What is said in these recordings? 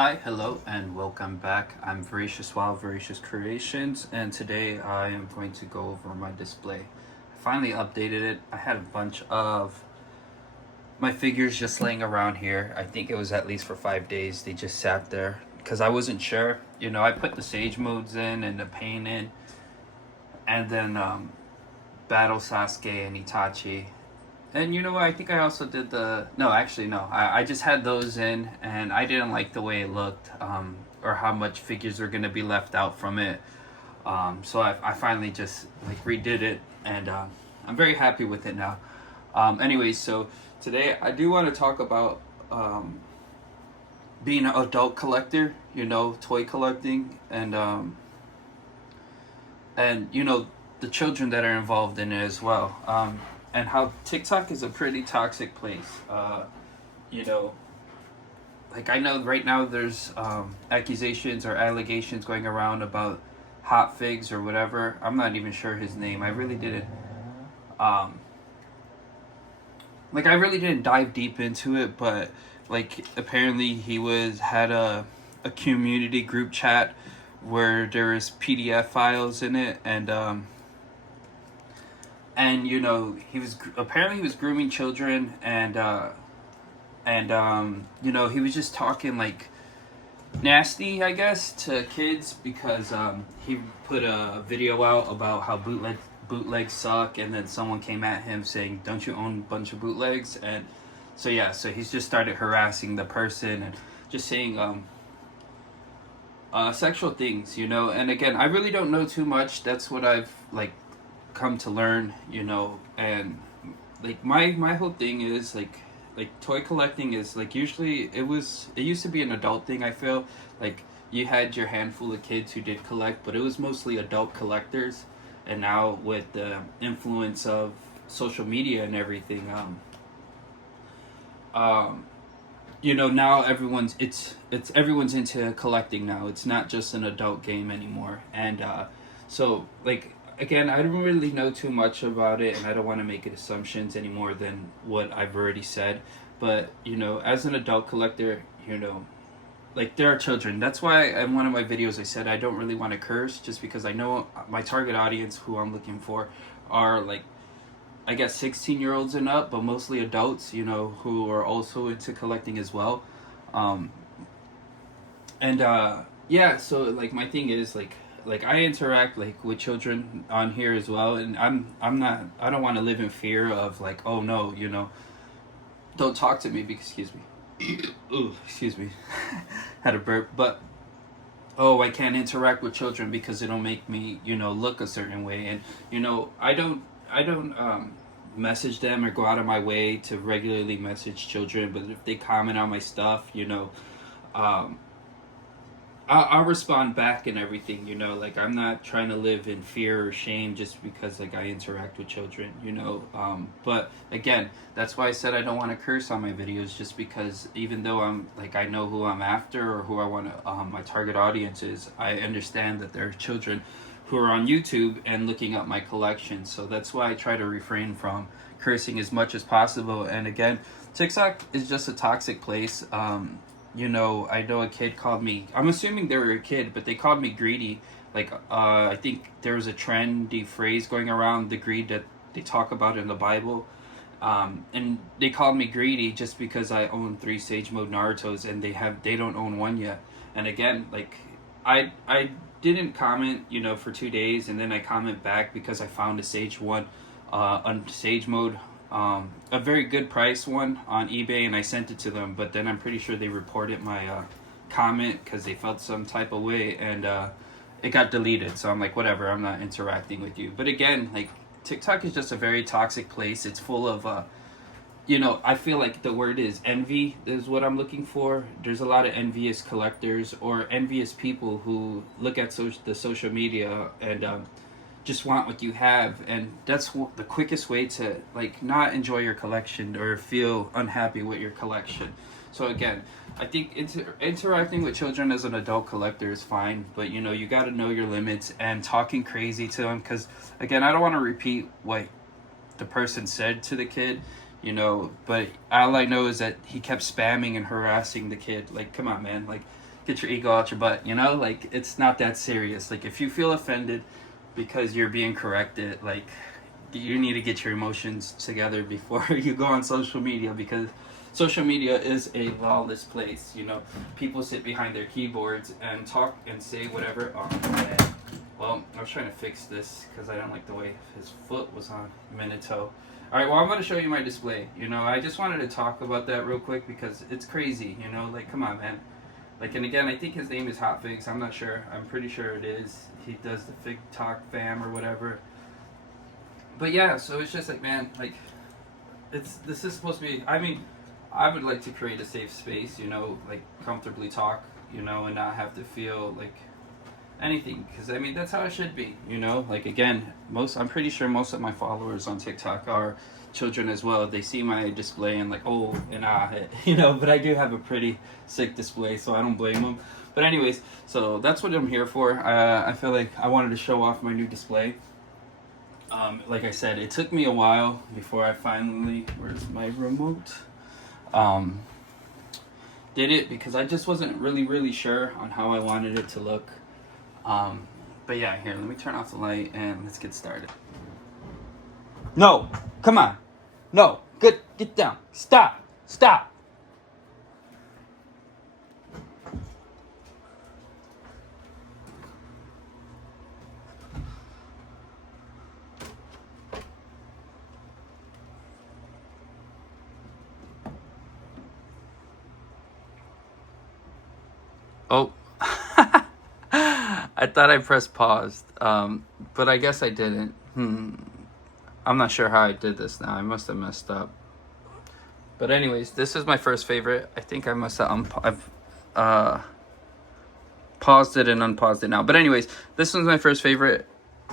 Hi, hello, and welcome back. I'm Voracious Wild Voracious Creations, and today I am going to go over my display. I finally updated it. I had a bunch of my figures just laying around here. I think it was at least for 5 days. They just sat there because I wasn't sure. I put the Sage modes in and the paint in, and then Battle Sasuke and Itachi. And you know what? I think I also did the. No, actually, no. I just had those in, and I didn't like the way it looked, or how much figures were gonna be left out from it. So I finally just like redid it, and I'm very happy with it now. Anyways, so today I do want to talk about being an adult collector. Toy collecting, and the children that are involved in it as well. And how TikTok is a pretty toxic place. You know, like I know right now there's accusations or allegations going around about Hot Figs or whatever. I'm not even sure his name. I really didn't. Um, I really didn't dive deep into it, but like apparently he had a community group chat where there is PDF files in it, and he was grooming children, and he was just talking like nasty, I guess, to kids because he put a video out about how bootlegs suck, and then someone came at him saying, "Don't you own a bunch of bootlegs?" And so he's just started harassing the person and just saying sexual things, and again, I really don't know too much. That's what I've like come to learn, and like my whole thing is like toy collecting is like usually it used to be an adult thing. I feel like you had your handful of kids who did collect, but it was mostly adult collectors. And now with the influence of social media and everything, now everyone's into collecting now. It's not just an adult game anymore. And so like again, I don't really know too much about it, and I don't want to make assumptions any more than what I've already said. But as an adult collector, like there are children. That's why in one of my videos I said I don't really want to curse, just because I know my target audience, who I'm looking for, are like I guess 16-year-olds and up, but mostly adults, who are also into collecting as well. Um, and yeah, so like my thing is like I interact like with children on here as well, and I don't want to live in fear of like, oh no, don't talk to me because excuse me. Ooh, excuse me. Had a burp, but oh, I can't interact with children because it'll make me, look a certain way. And I don't message them or go out of my way to regularly message children, but if they comment on my stuff, um I'll respond back and everything, like I'm not trying to live in fear or shame just because like I interact with children, but again, that's why I said I don't want to curse on my videos, just because even though I'm like I know who I'm after or who I want to my target audience is, I understand that there are children who are on YouTube and looking up my collection, so that's why I try to refrain from cursing as much as possible. And again, TikTok is just a toxic place. I know a kid called me. I'm assuming they were a kid, but they called me greedy. Like, I think there was a trendy phrase going around, the greed that they talk about in the Bible. And they called me greedy just because I own 3 Sage Mode Naruto's and they don't own one yet. And again, like, I didn't comment, for 2 days, and then I comment back because I found a Sage one, on Sage Mode, a very good price one on eBay, and I sent it to them, but then I'm pretty sure they reported my comment because they felt some type of way, and it got deleted. So I'm like, whatever, I'm not interacting with you. But again, like TikTok is just a very toxic place. It's full of I feel like the word is envy is what I'm looking for. There's a lot of envious collectors or envious people who look at the social media and just want what you have, and that's the quickest way to like not enjoy your collection or feel unhappy with your collection. So again, I think interacting with children as an adult collector is fine, but you got to know your limits, and talking crazy to them, because again, I don't want to repeat what the person said to the kid. you know. But all I know is that he kept spamming and harassing the kid. Like, come on, man. Like, get your ego out your butt, you know? Like, it's not that serious. Like, if you feel offended because you're being corrected, like, you need to get your emotions together before you go on social media, because social media is a lawless place, you know. People sit behind their keyboards and talk and say whatever. Oh, man. Well, I was trying to fix this because I don't like the way his foot was on Minato. Alright, well, I'm going to show you my display. You know, I just wanted to talk about that real quick because it's crazy, you know? Like, come on, man. Like, and again, I think his name is Hot Figs. I'm not sure. I'm pretty sure it is. He does the Fig Talk fam or whatever. But yeah, so it's just like, man, like, this is supposed to be, I mean, I would like to create a safe space, you know, like, comfortably talk, you know, and not have to feel like anything, because I mean that's how it should be, you know. Like, again, I'm pretty sure most of my followers on TikTok are children as well. They see my display and like, oh, and you know. But I do have a pretty sick display, so I don't blame them. But anyways, so that's what I'm here for. I feel like I wanted to show off my new display. Like I said, it took me a while before I finally, where's my remote, did it, because I just wasn't really sure on how I wanted it to look. But yeah, here, let me turn off the light and let's get started. No, come on. No, get down. Stop. Oh. I thought I pressed pause, but I guess I didn't. I'm not sure how I did this now. I must have messed up. But anyways, this is my first favorite. I think I must have I've paused it and unpaused it now. But anyways, this one's my first favorite.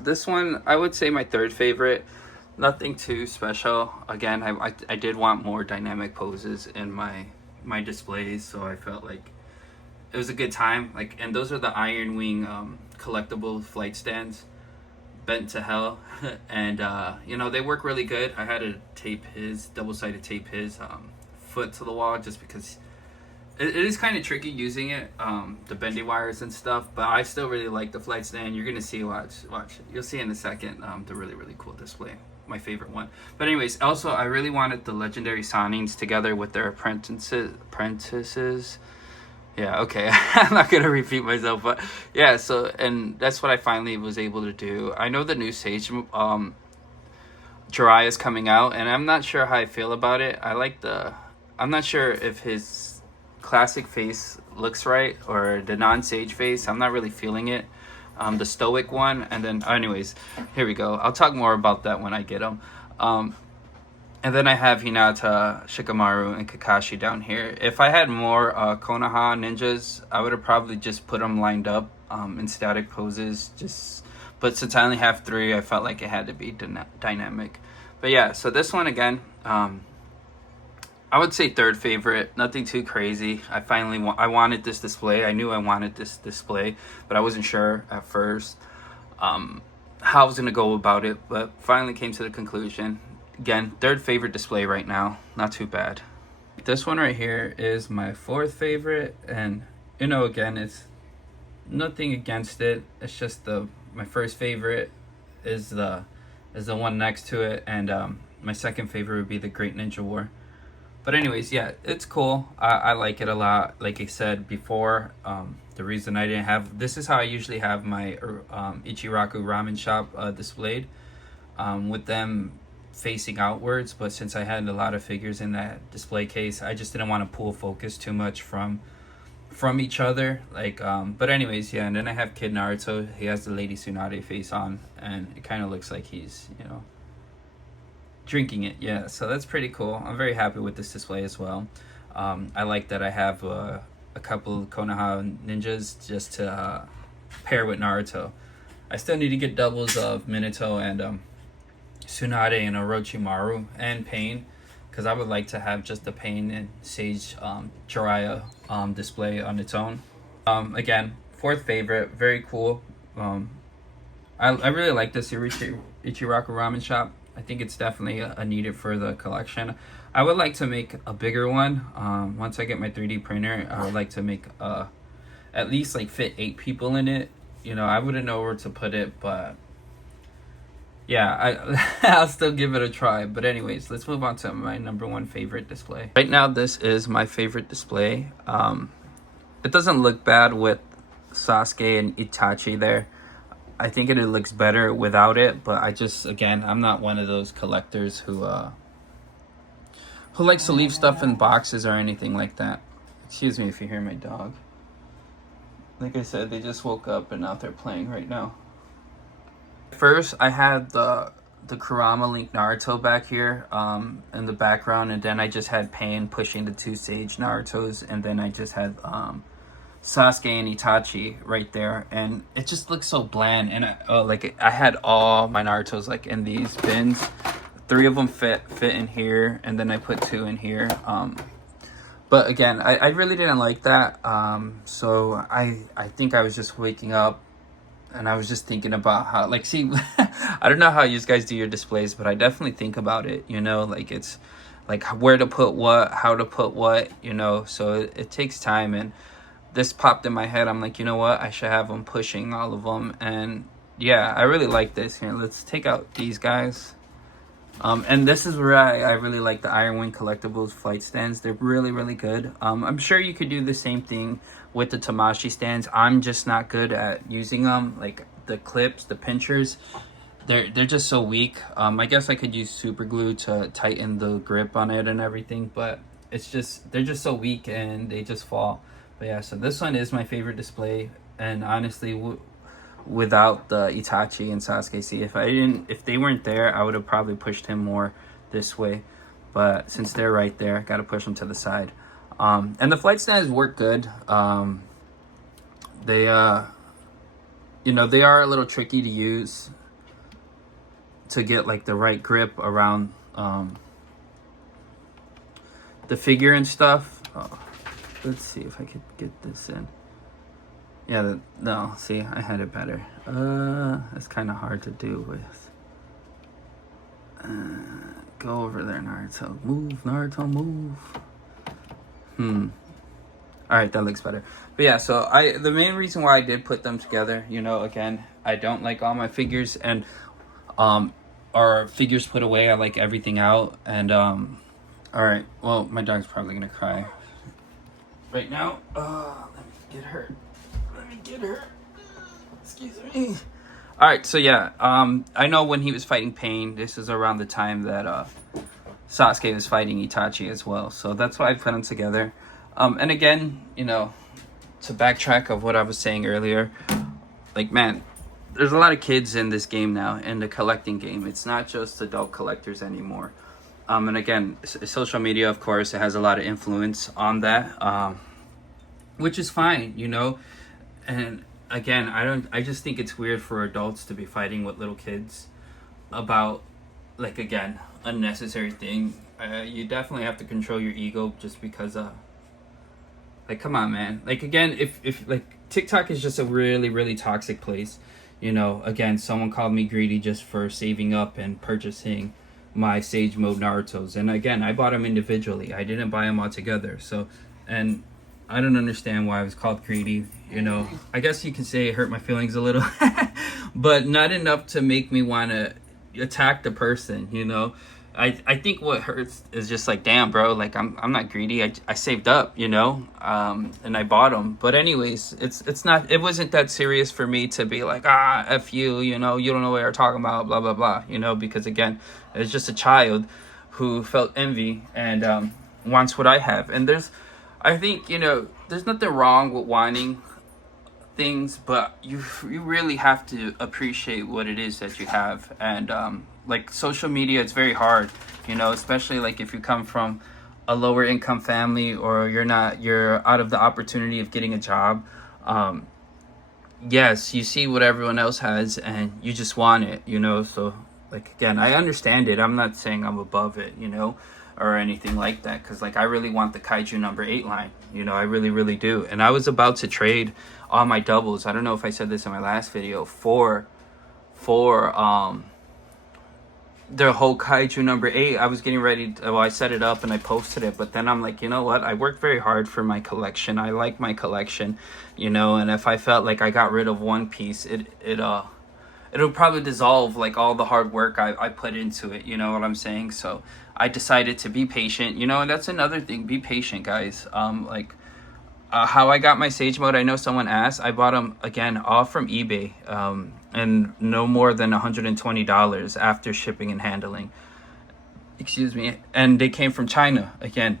This one, I would say my third favorite. Nothing too special. Again, I did want more dynamic poses in my displays, so I felt like it was a good time. Like, and those are the Iron Wing collectible flight stands, bent to hell. And you know, they work really good. I had to double-sided tape his foot to the wall, just because it is kind of tricky using it, the bendy wires and stuff. But I still really like the flight stand. You're gonna see, watch, you'll see in a second, the really cool display, my favorite one. But anyways, also I really wanted the legendary Sonings together with their apprentices. Yeah, okay. I'm not gonna repeat myself, but yeah, so, and that's what I finally was able to do. I know the new Sage Jiraiya is coming out, and I'm not sure how I feel about it. I'm not sure if his classic face looks right, or the non-Sage face. I'm not really feeling it. The stoic one, and then anyways, here we go. I'll talk more about that when I get them. And then I have Hinata, Shikamaru, and Kakashi down here. If I had more Konoha ninjas, I would have probably just put them lined up in static poses. But since I only have 3, I felt like it had to be dynamic. But yeah, so this one again, I would say third favorite. Nothing too crazy. I wanted this display. I knew I wanted this display, but I wasn't sure at first how I was gonna go about it. But finally came to the conclusion. Again, third favorite display right now. Not too bad. This one right here is my 4th favorite, and you know, again, it's nothing against it. It's just my first favorite is the one next to it, and my second favorite would be the Great Ninja War. But anyways, yeah, it's cool. I like it a lot. Like I said before, the reason I didn't have, this is how I usually have my Ichiraku ramen shop displayed, with them facing outwards. But since I had a lot of figures in that display case, I just didn't want to pull focus too much from each other. Like, but anyways, yeah. And then I have Kid Naruto. He has the Lady Tsunade face on, and it kind of looks like he's, you know, drinking it. Yeah, so that's pretty cool. I'm very happy with this display as well. I like that I have a couple of Konoha ninjas just to pair with Naruto. I still need to get doubles of Minato and Tsunade and Orochimaru and Pain, because I would like to have just the Pain and Sage Jiraiya display on its own. Again, 4th favorite, very cool. I really like this Ichiraku ramen shop. I think it's definitely a needed for the collection. I would like to make a bigger one. Once I get my 3D printer, I would like to make at least like fit 8 people in it. You know, I wouldn't know where to put it, but yeah, I'll still give it a try. But anyways, let's move on to my number 1 favorite display. Right now, this is my favorite display. It doesn't look bad with Sasuke and Itachi there. I think it looks better without it, but again, I'm not one of those collectors who likes to leave stuff in boxes or anything like that. Excuse me if you hear my dog. Like I said, they just woke up and now they're playing right now. First, I had the Kurama Link Naruto back here in the background, and then I just had Pain pushing the 2 Sage Narutos, and then I just had Sasuke and Itachi right there, and it just looks so bland. And I had all my Narutos like in these bins. 3 of them fit in here, and then I put 2 in here. But again, I really didn't like that. So I think I was just waking up and I was just thinking about how, like, see, I don't know how you guys do your displays, but I definitely think about it, you know, like it's like where to put what, how to put what, you know, so it takes time. And this popped in my head. I'm like, you know what? I should have them pushing all of them. And yeah, I really like this. Here, let's take out these guys. And this is where I really like the Iron Wing Collectibles flight stands. They're really, really good. I'm sure you could do the same thing with the Tamashii stands. I'm just not good at using them. Like the clips, the pinchers, they're just so weak. I guess I could use super glue to tighten the grip on it and everything, but they're just so weak and they just fall. But yeah, so this one is my favorite display, and honestly, without the Itachi and Sasuke, see, if they weren't there, I would have probably pushed him more this way. But since they're right there, got to push them to the side. And the flight stands work good. They you know, they are a little tricky to use to get like the right grip around the figure and stuff. Let's see if I could get this in. Yeah, no, see, I had it better. It's kind of hard to do with. Go over there, Naruto. Move, Naruto, move. All right, that looks better. But yeah, so the main reason why I did put them together, you know, again, I don't like all my figures and or figures put away. I like everything out. And all right, well, my dog's probably gonna cry right now. Let me get her. Excuse me. All right, so yeah, I know when he was fighting Pain, this is around the time that Sasuke was fighting Itachi as well. So that's why I put them together. And again, you know, to backtrack of what I was saying earlier, like, man, there's a lot of kids in this game now, in the collecting game. It's not just adult collectors anymore. And again, social media, of course, it has a lot of influence on that, which is fine, you know. And again, I just think it's weird for adults to be fighting with little kids about, like, again, unnecessary thing. You definitely have to control your ego, just because like, come on, man. Like, again, if like, TikTok is just a really, really toxic place, you know. Again, someone called me greedy just for saving up and purchasing my Sage Mode Narutos, and again, I bought them individually. I didn't buy them all together. So, and I don't understand why I was called greedy, you know. I guess you can say it hurt my feelings a little, but not enough to make me want to attack the person, you know. I think what hurts is just like, damn, bro, like, I'm not greedy. I saved up, you know, and I bought them. But anyways, it wasn't that serious for me to be like, F you, you know, you don't know what you're talking about, blah, blah, blah, you know, because again, it's just a child who felt envy and wants what I have. And I think, you know, there's nothing wrong with wanting things, but you really have to appreciate what it is that you have. And like, social media, it's very hard, you know, especially like if you come from a lower income family, or you're out of the opportunity of getting a job. Yes, you see what everyone else has and you just want it, you know. So, like, again, I understand it. I'm not saying I'm above it, you know, or anything like that, because like, I really want the Kaiju number 8 line, you know. I really, really do. And I was about to trade all my doubles, I don't know if I said this in my last video, for the whole kaiju number 8, I was getting ready to, well, I set it up and I posted it, but then I'm like, you know what, I worked very hard for my collection. I like my collection, you know, and if I felt like I got rid of one piece, it'll probably dissolve like all the hard work I put into it, you know what I'm saying? So I decided to be patient, you know, and that's another thing, be patient, guys. How I got my Sage Mode, I know someone asked. I bought them, again, all from eBay, and no more than $120 after shipping and handling. Excuse me. And they came from China, again.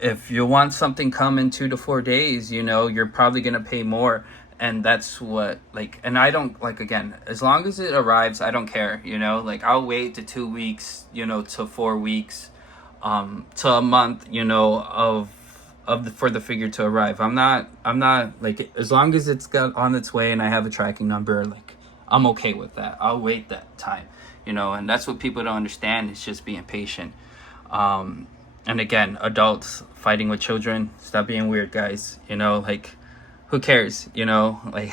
If you want something come in 2 to 4 days, you know, you're probably going to pay more. And that's what, like, and I don't, like, again, as long as it arrives, I don't care, you know? Like, I'll wait to 2 weeks, you know, to 4 weeks, to a month, you know, for the figure to arrive. I'm not like, as long as it's got on its way and I have a tracking number, like, I'm okay with that. I'll wait that time, you know, and that's what people don't understand. It's just being patient. And again, adults fighting with children, stop being weird, guys. You know, like, who cares, you know, like,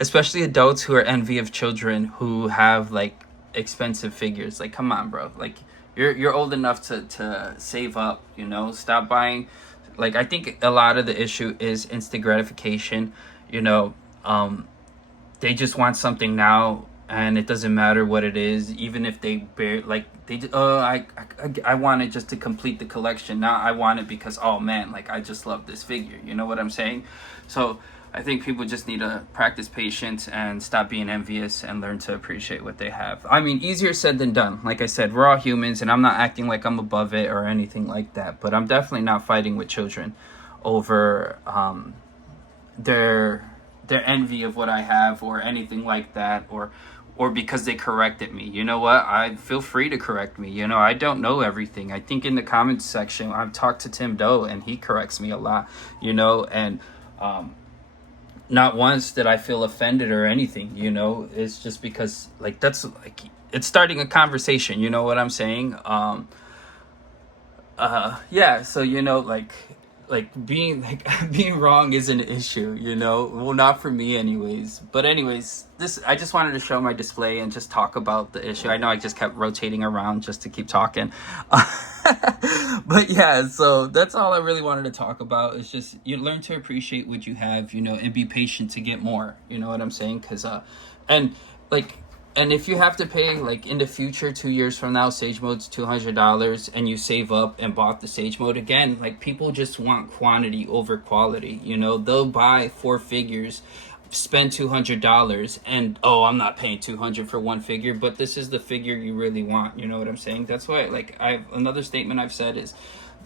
especially adults who are envy of children who have like expensive figures. Like, come on, bro. Like, you're old enough to save up, you know, stop buying. Like, I think a lot of the issue is instant gratification. You know, they just want something now, and it doesn't matter what it is, even if they I want it just to complete the collection. Now I want it because, oh man, like, I just love this figure. You know what I'm saying? So I think people just need to practice patience and stop being envious and learn to appreciate what they have. I mean, easier said than done. Like I said, we're all humans, and I'm not acting like I'm above it or anything like that. But I'm definitely not fighting with children over their envy of what I have or anything like that, or because they corrected me. You know what? I feel free to correct me. You know, I don't know everything. I think in the comments section, I've talked to Tim Doe, and he corrects me a lot, you know, and not once did I feel offended or anything, you know. It's just because, like, that's like, it's starting a conversation, you know what I'm saying? Yeah, so, you know, like being being wrong is an issue, you know. Well, not for me anyways. But anyways, I just wanted to show my display and just talk about the issue. I know I just kept rotating around just to keep talking. But yeah, so that's all I really wanted to talk about. It's just, you learn to appreciate what you have, you know, and be patient to get more, you know what I'm saying? Because and if you have to pay, like, in the future, 2 years from now, Sage Mode's $200, and you save up and bought the Sage Mode, again, like, people just want quantity over quality, you know. They'll buy 4 figures, spend $200, and, oh, I'm not paying $200 for one figure, but this is the figure you really want, you know what I'm saying? That's why, like, another statement I've said is,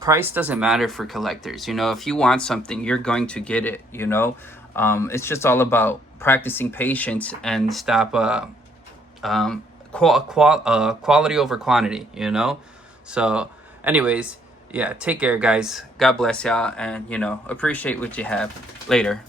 price doesn't matter for collectors, you know. If you want something, you're going to get it, you know. It's just all about practicing patience and stop quality over quantity, you know. So anyways, yeah, take care, guys. God bless y'all, and, you know, appreciate what you have. Later.